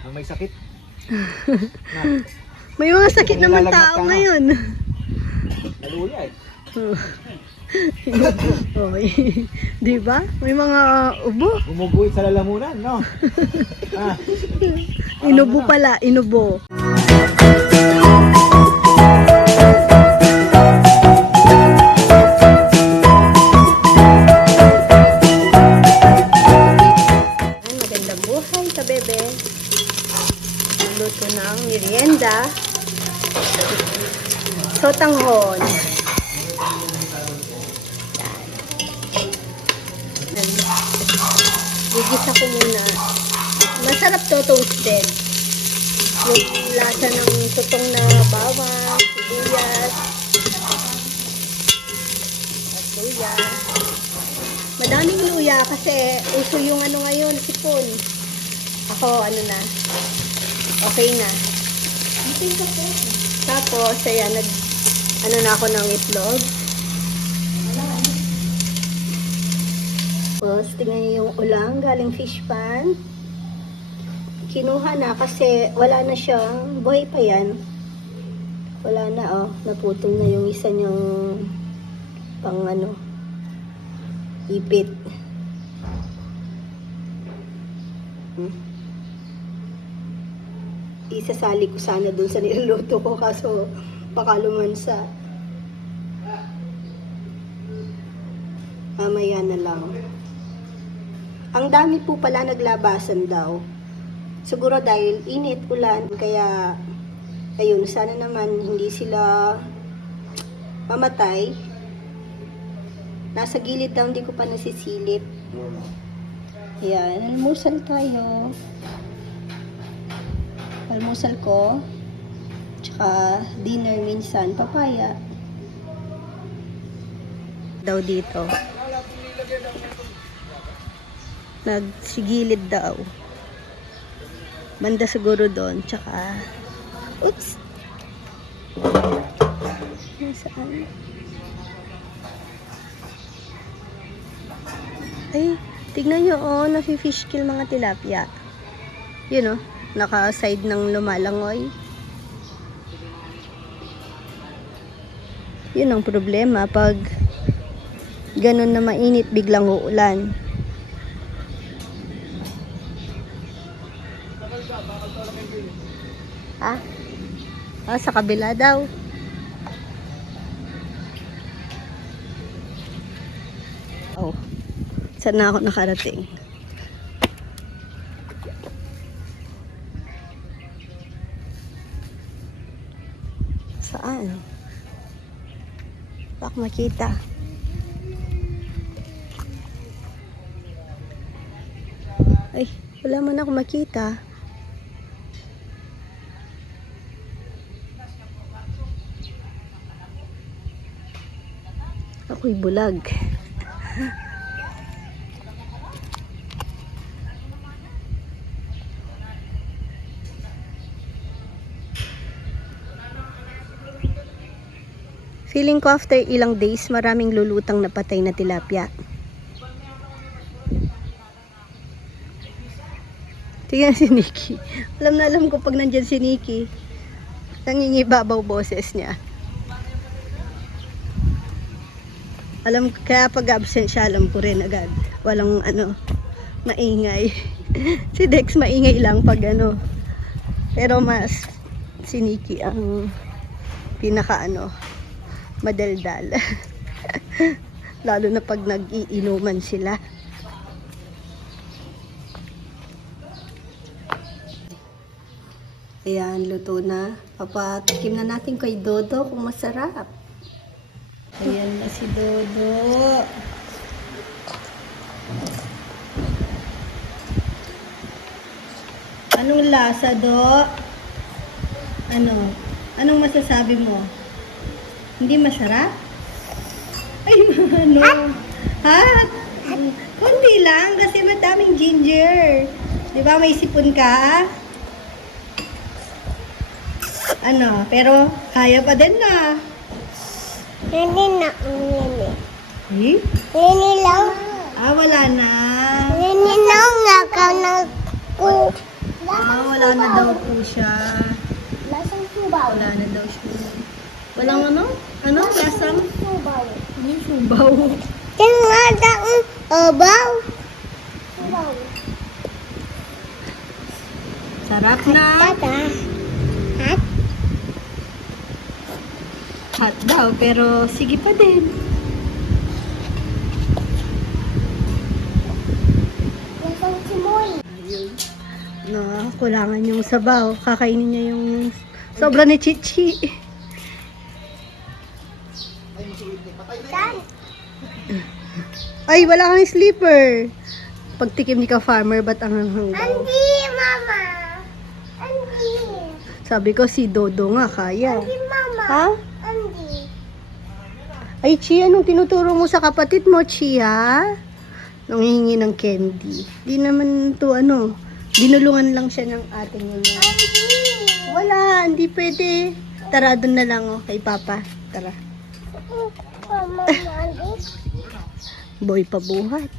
Ang may sakit. Na, May mga sakit Kung naman tao ngayon. naluya eh. oh, di ba? May mga ubo. Gumuguhit sa lalamunan, no? ah, Inubo pala, inubo. Yan. Gigisa ko muna. Masarap to toasted. Yung lasa ng tutong na bawang, sibuyas, at luya. Madaming luya kasi uso yung ano ngayon, sipon. Ako, ano na, okay na. Tapos, ayan, nag, ano na ako ng itlog. Tapos, tingnan niyo yung ulang galing fish pan. Kinuha na kasi wala na siyang, buhay pa yan. Wala na, oh. Naputol na yung isa niyang pang ano, ipit. Hmm. Isasali ko sana dun sa niluluto ko kaso baka lumansa. Mamaya na lang. Ang dami po pala naglabasan daw. Siguro dahil init, ulan, kaya ayun, sana naman hindi sila mamatay. Nasa gilid daw, hindi ko pa nasisilip. Ayan, almusal tayo. Almusal ko. Tsaka dinner minsan, papaya. Daw dito. Nagsigilid daw. Banda siguro doon. Tsaka, oops. Nasaan? Ay, tignan nyo, oh, nafi-fish kill mga tilapia. Yun, oh, naka-side ng lumalangoy. Yun ang problema pag ganun na mainit, biglang uulan. Ah? Ah, sa kabila daw. Oh. Saan na ako nakarating? Saan? Bak makita. Ay, wala man ako makita. Ako'y bulag. Feeling ko after ilang days, maraming lulutang na patay na tilapia. Tingnan si Nikki. Alam na alam ko pag nandyan si Nikki, nangingibabaw boses niya. Alam kaya pag absent siya, alam ko rin agad. Walang ano, maingay. si Dex maingay lang pag ano. Pero mas si Nikki ang pinaka ano, madaldal. Lalo na pag nag-iinuman sila. Ayan, luto na. Papatikim na natin kay Dodo kung masarap. Ayan na si Dodo. Anong lasa, Do? Ano? Anong masasabi mo? Hindi masarap? Ay, ano? Ha? Kunti lang kasi madaming ginger. Di ba may sipon ka? Ano? Pero kaya pa din na. Hindi na nini. Eh? Nini lang. Ah, wala na. Nini lang nga ka na ku Mga wala na daw po siya. Lasang subaw. Wala na daw siya. Walang ano? Ano? Lasang? Subaw. Ano yung subaw? Tingnan daang abaw. Subaw. Sarap na. Tata. Hat. Hot daw, pero sige pa din. Ayun. No, kulangan yung sabaw. Kakainin niya yung sobra ni Chichi. Ay, wala kang sleeper. Pagtikim ni ka farmer, ba't ang hanghang daw? Andi, mama. Andi. Sabi ko, si Dodo nga kaya. Andi, mama. Ha? Ay, Chi, anong tinuturo mo sa kapatid mo, Chi, ha? Nang hihingi ng candy. Di naman to ano, dinulungan lang siya ng ate niya. Wala, hindi pwede. Tara, doon na lang, oh, kay Papa. Tara. Boy pa buhat.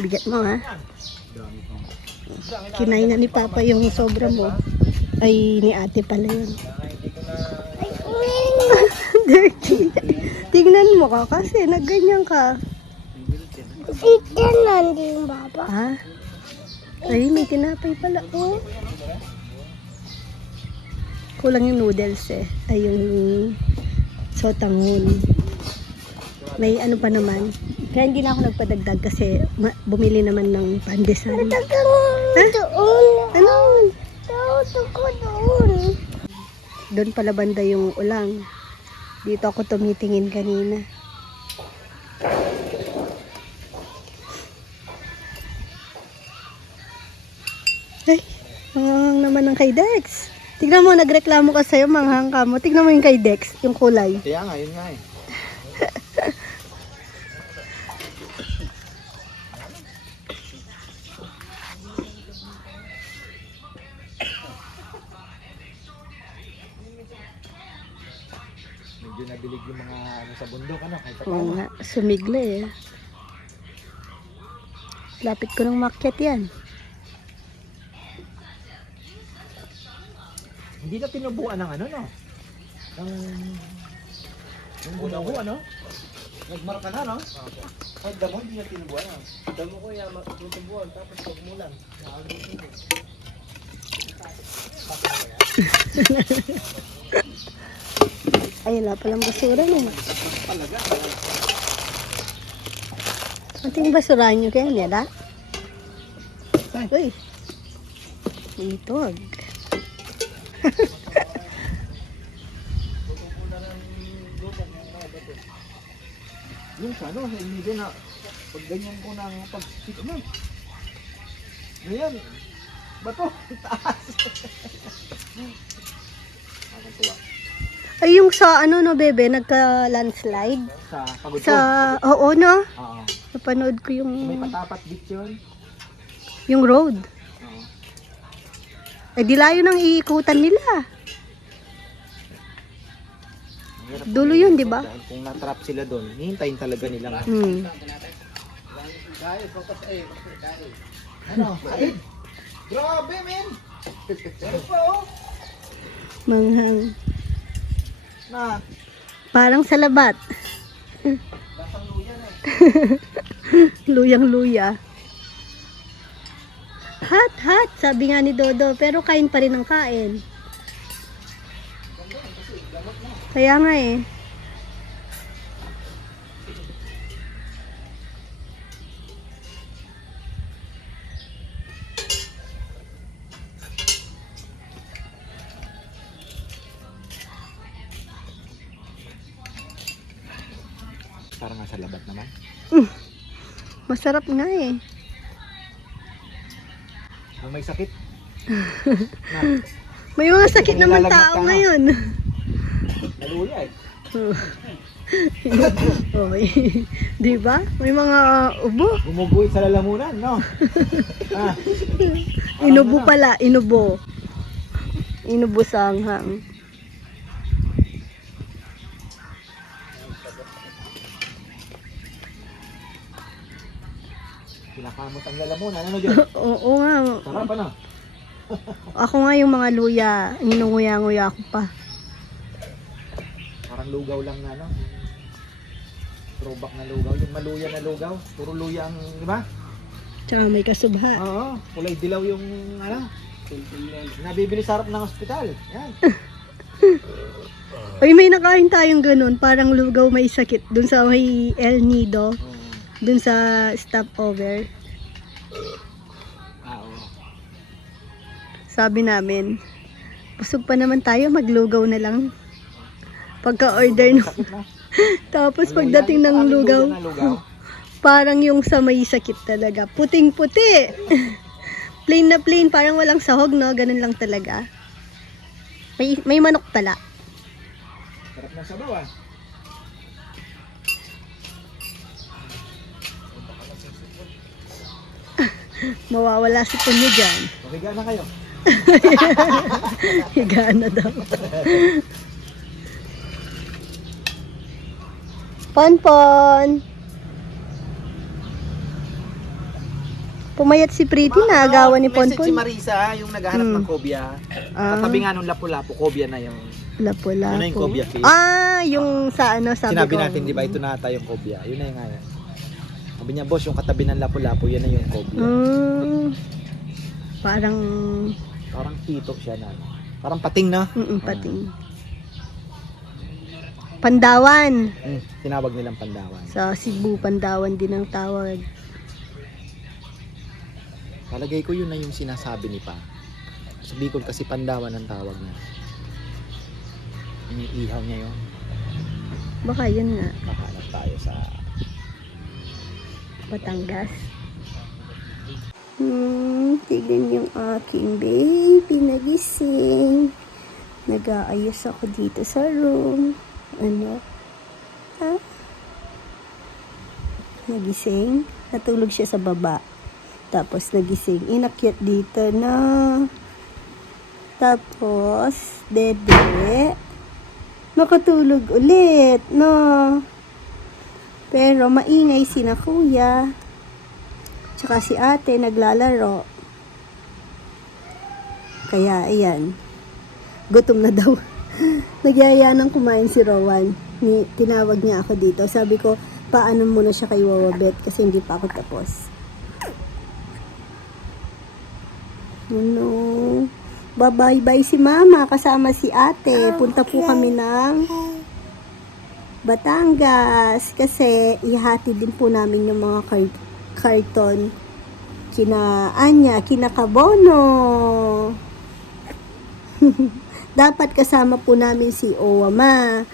Bigat mo, ha? Kinain na ni Papa yung sobra mo. Ay, ni ate pala yun. Dirty. Tingnan mo ka kasi, nagganyan ka. Jan yung baba. Ha? Ay, may tinapay pala, oh. Kulang yung noodles eh. Ay, yung sotanghon. May ano pa naman. Kaya hindi na ako nagpadagdag kasi bumili naman ng pandesal. Tagang doon. Ano? Doon ko doon. Doon pala banda yung ulang. Dito ako tumitingin kanina. Ay, manghang naman ng kay Dex. Tignan mo, nagreklamo ka sa'yo, manghang ka mo. Tignan mo yung kay Dex, yung kulay. Kaya nga, yun nga eh. Oo nga, sumigla eh. Lapit ko ng makyat yan. Hindi na tinubuan ng ano no? Ng yung bunaho ano? Nagmarka na no? Ay damo hindi na tinubuan no? Damo ko yung matutubuan tapos pagmulan. Ay, wala palang basura na. Ating basurahan nyo kaya? Ay. Uy. Itog. Yung sa ano, sa inido na pag ganyan ko ng pag ano? Ngayon, bato, taas. Nakakatuwa. Ay, yung sa ano no, bebe, nagka-landslide. Sa pagod Sa, oo no, Oo. napanood ko yung, May patapat beach yun. yung road. Oo. Eh, di layo ng iikutan nila. Hirap Dulo yun, di ba? Dahil kung natrap sila doon, hihintayin talaga nilang Hmm. ano, atid. Grabe, men! Oh. Manghang. Na, Parang sa labat. lasang luyan eh. Luyang-luya. Hot, hot, sabi nga ni Dodo. Pero kain pa rin ng kain. Kaya nga eh. Masarap nga eh. Kung may sakit. May mga sakit naman tao ngayon. naluya eh. Oy. Di ba? May mga ubo. Gumuguhit sa lalamunan, no? ah, Inubo pala, inubo. Inubo sa hanghang. Nakamot ang lalamunan. Ano dyan? Oo nga. Sarap ano? Ako nga yung mga luya, inunguya-nguya ko pa. Parang lugaw lang na ano. Throwback na lugaw. Yung maluya na lugaw. Puro luya ang, di ba? Tsaka may kasubha. Oo. Kulay dilaw yung ano. Nabibili sa harap ng ospital. Yan. Ay, may nakain tayong ganun. Parang lugaw may sakit. Dun sa may El Nido. Dun sa stopover. Ah, oo. Sabi namin, busog pa naman tayo, maglugaw na lang. Pagka-order na. Tapos Ang pagdating ng lugaw, na parang yung sa may sakit talaga. Puting-puti. plain na plain, parang walang sahog, no? Ganun lang talaga. May, may manok pala. Sarap ng sabaw ah. Mawawala si Punyo dyan. Mabiga na kayo. Higa na daw. Ponpon! Pumayat si Pretty na agawan ni Message si Ponpon. Marisa, yung naghahanap Hmm. ng kobya. Ah, Katabi nga nung lapu-lapu, kobya na yung... lapo-lapo. Yun na yung cobia fish. Ah, yung sa ano, sabi Sinabi ko. natin, di ba, ito na ata yung kobya. Yun na yung nga yan. Sabi niya, boss, yung katabi ng lapu-lapu, yan na yung kobya. Mm, parang, Parang tito siya na. ano. Parang pating na. mm, pating. Pandawan. Hmm, tinawag nilang pandawan. Sa Cebu, Pandawan din ang tawag. Palagay ko yun na yung sinasabi ni Pa. Sa Bicol kasi pandawan ang tawag niya. Iniihaw niya yun. Baka yun nga, Nakahanap tayo sa... Batangas. Hmm, tignan yung aking baby nagising. Nag-aayos ako dito sa room. Ano? Ha? Nagising. Natulog siya sa baba. Tapos nagising. Inakyat dito na. Tapos, dede. Nakatulog ulit. No. Pero maingay si na kuya. Tsaka si ate naglalaro. Kaya ayan. Gutom na daw. Nagyaya ng kumain si Rowan. Ni, tinawag niya ako dito. Sabi ko, paano muna siya kay Wawabet kasi hindi pa ako tapos. Ano? Bye-bye si mama kasama si ate. Punta po kami ng Batangas kasi ihati din po namin yung mga kar- karton kina Anya, kina Kabono. Dapat kasama po namin si Owama.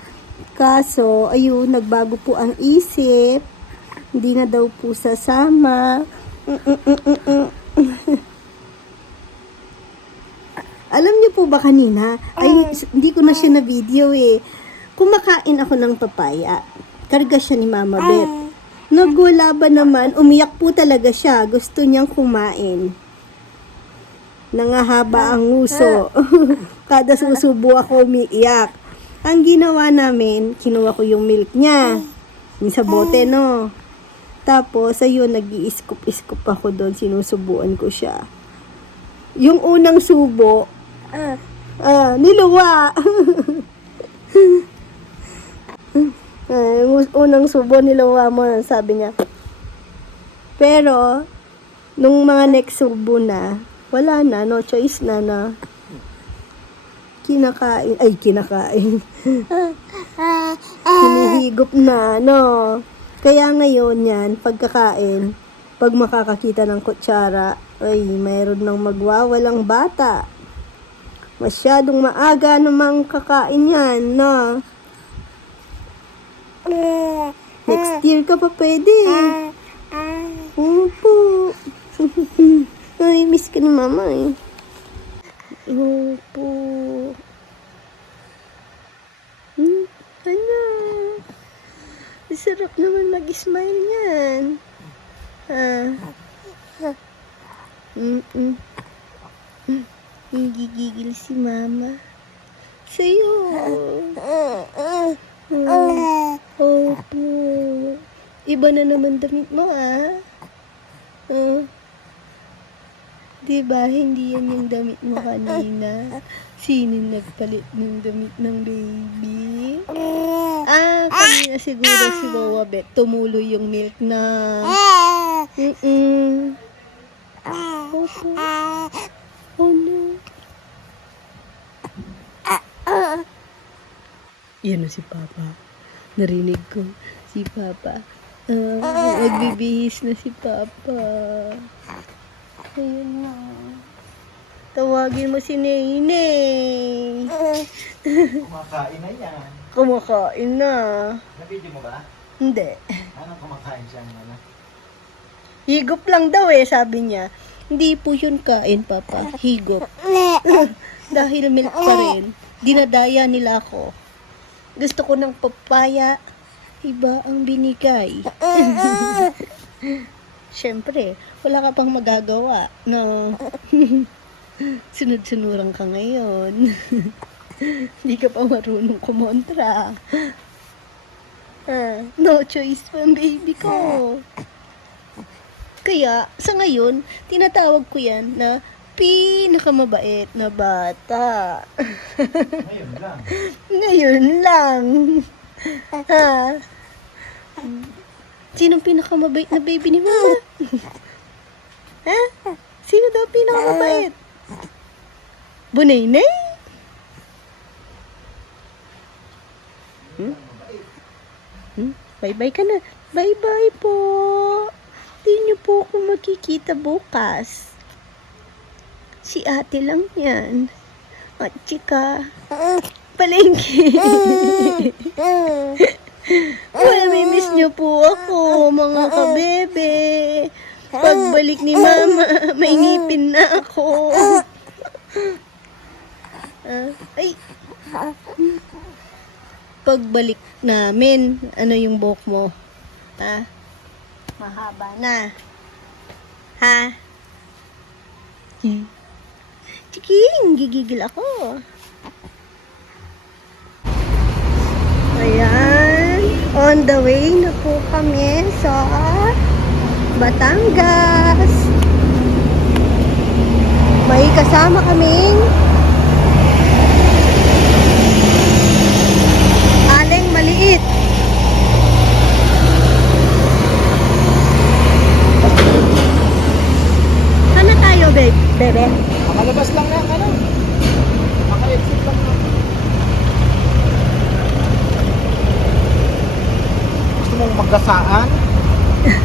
Kaso, ayun, nagbago po ang isip. Hindi na daw po sasama. Alam niyo po ba kanina? Ay, hindi ko na siya na video eh kumakain ako ng papaya. Karga siya ni Mama Beth. Nagwala ba naman, umiyak po talaga siya. Gusto niyang kumain. Nangahaba ang nguso. Kada susubo ako umiiyak. Ang ginawa namin, kinuha ko yung milk niya. Yung sa bote, no? Tapos, ayun, nag scoop scoop ako doon. Sinusubuan ko siya. Yung unang subo, ah, niluwa. Mus- unang subo nilawa mo, sabi niya. Pero, nung mga next subo na, wala na, no choice na na. Kinakain, ay kinakain. Hinihigop na, no. Kaya ngayon yan, pagkakain, pag makakakita ng kutsara, ay mayroon ng magwawalang bata. Masyadong maaga namang kakain yan, no. Next year ka pa pwede. Opo. Ay, miss ka ni mama eh. Opo. Hmm, ano? Sarap naman mag-smile yan. Ah. Mm-mm. Mm. Si mama. Sa'yo. Mm. Opo. Iba na naman damit mo, ah. Uh, di ba, hindi yan yung damit mo kanina? Sino nagpalit ng damit ng baby? Ah, kanina siguro si Wawa Bet. Tumuloy yung milk na. Mm-mm. Opo. Oh no. Yan na si Papa. Narinig ko. Si Papa. Ah, nagbibihis na si Papa. Ayun na. Tawagin mo si Nene. Kumakain na yan. Kumakain na. Nabidyo mo ba? Hindi. Anong kumakain siyang ano? Higop lang daw eh, sabi niya. Hindi po yun kain, Papa. Higop. Dahil milk pa rin, dinadaya nila ako. Gusto ko ng papaya. Iba ang binigay. Siyempre, wala ka pang magagawa. No. Sunod-sunuran ka ngayon. Hindi ka pa marunong kumontra. Ah, no choice pa ang baby ko. Kaya, sa ngayon, tinatawag ko yan na pinakamabait na bata. Ngayon lang. Ngayon lang. ha? Sinong pinakamabait na baby ni Mama? ha? Sino daw pinakamabait? Bunaynay? Hmm? Hmm? Bye-bye ka na. Bye-bye po. Di niyo po ako makikita bukas. Si ate lang yan. At chika, palengke. Well, may miss niyo po ako, mga kabebe. Pagbalik ni mama, may ngipin na ako. Ah, ay. Pagbalik namin, ano yung buhok mo? Ha? Mahaba na. Ha? Hmm. Chiking, gigigil ako. Ayan, on the way na po kami sa Batangas. May kasama kaming aleng maliit. Ano tayo, babe? Bebe? Makalabas lang na, ano? Maka-exit lang na. Magkasaan?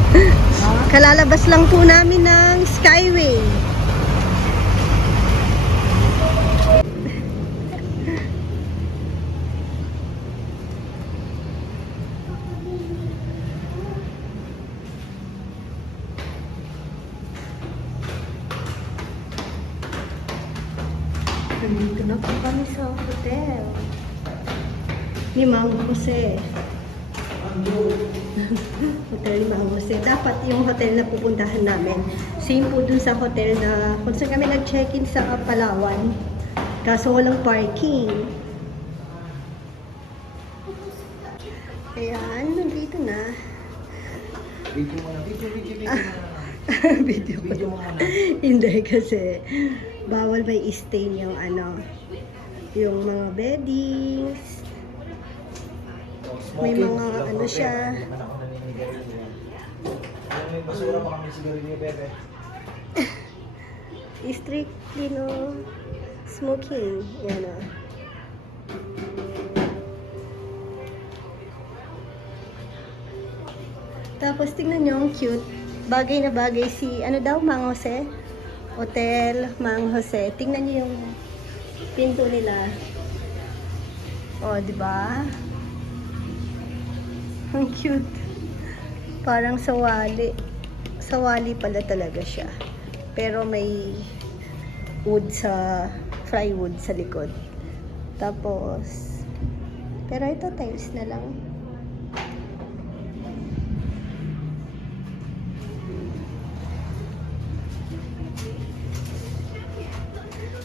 Kalalabas lang po namin ng Skyway. Nandito na po kami sa hotel. Ni Mang Jose. Hotel Jose. Dapat yung hotel na pupuntahan namin, same po dun sa hotel na kung saan kami nag-check-in sa Palawan. Kaso walang parking. Ayan, nandito na. Video mo na, video, video, video na. Video mo muna. Hindi kasi bawal may stain yung ano, yung mga beddings. Oh, May mga ano siya. May basura pa kami sigarilyo, bebe. Strictly no smoking. Yan o. Tapos tingnan nyo, ang cute. Bagay na bagay si, ano daw, Mang Jose? Hotel Mang Jose. Tingnan nyo yung pinto nila. O, di ba? Ang cute. Parang sawali. Sawali pala talaga siya. Pero may wood sa plywood sa likod. Tapos pero ito tiles na lang.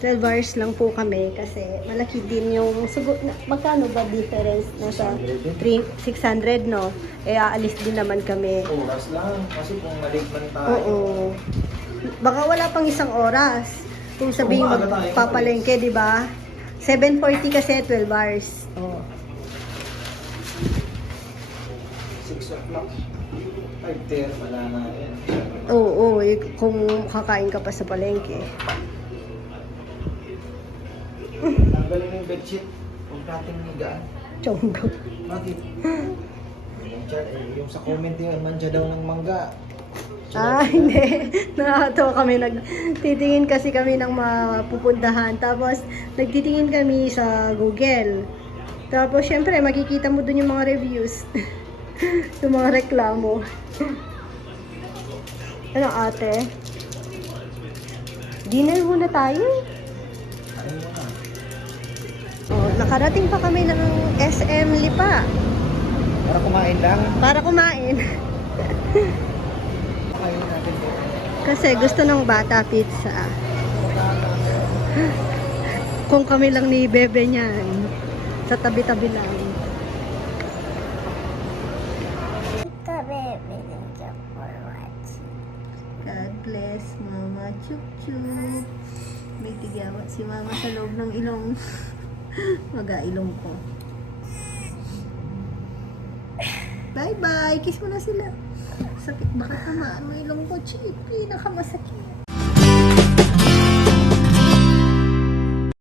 12 hours lang po kami kasi malaki din yung sugo, na, magkano ba difference? Nasa 3, 600 no? Eh aalis din naman kami. Oras lang. Kasi kung malik man tayo. Oo. Baka wala pang isang oras. Kung sabihin magpapalengke, di ba? 7.40 kasi 12 hours. Oo. 6 o'clock. 5.30 wala na yan. Oo, oo, eh, kung kakain ka pa sa palengke. Tanggalin mo yung bedsheet. Huwag natin higaan. Chonggo. Bakit? Eh, yung sa comment yung manja daw ng mangga. Ah, hindi. Nakakatawa kami. Nagtitingin kasi kami ng mapupuntahan. Tapos, nagtitingin kami sa Google. Tapos, syempre, makikita mo dun yung mga reviews. yung mga reklamo. ano, ate? Dinner muna tayo. Nakarating pa kami ng SM Lipa Para kumain lang. para kumain. Kasi gusto ng bata pizza. Kung kami lang ni Bebe niyan, sa tabi-tabi lang. God bless Mama Chup Chup. May tigawat si Mama sa loob ng ilong. Mag-ailong ko. Bye-bye! Kiss mo na sila. Sakit baka tamaan mo ilong ko, Chip. Pinakamasakit.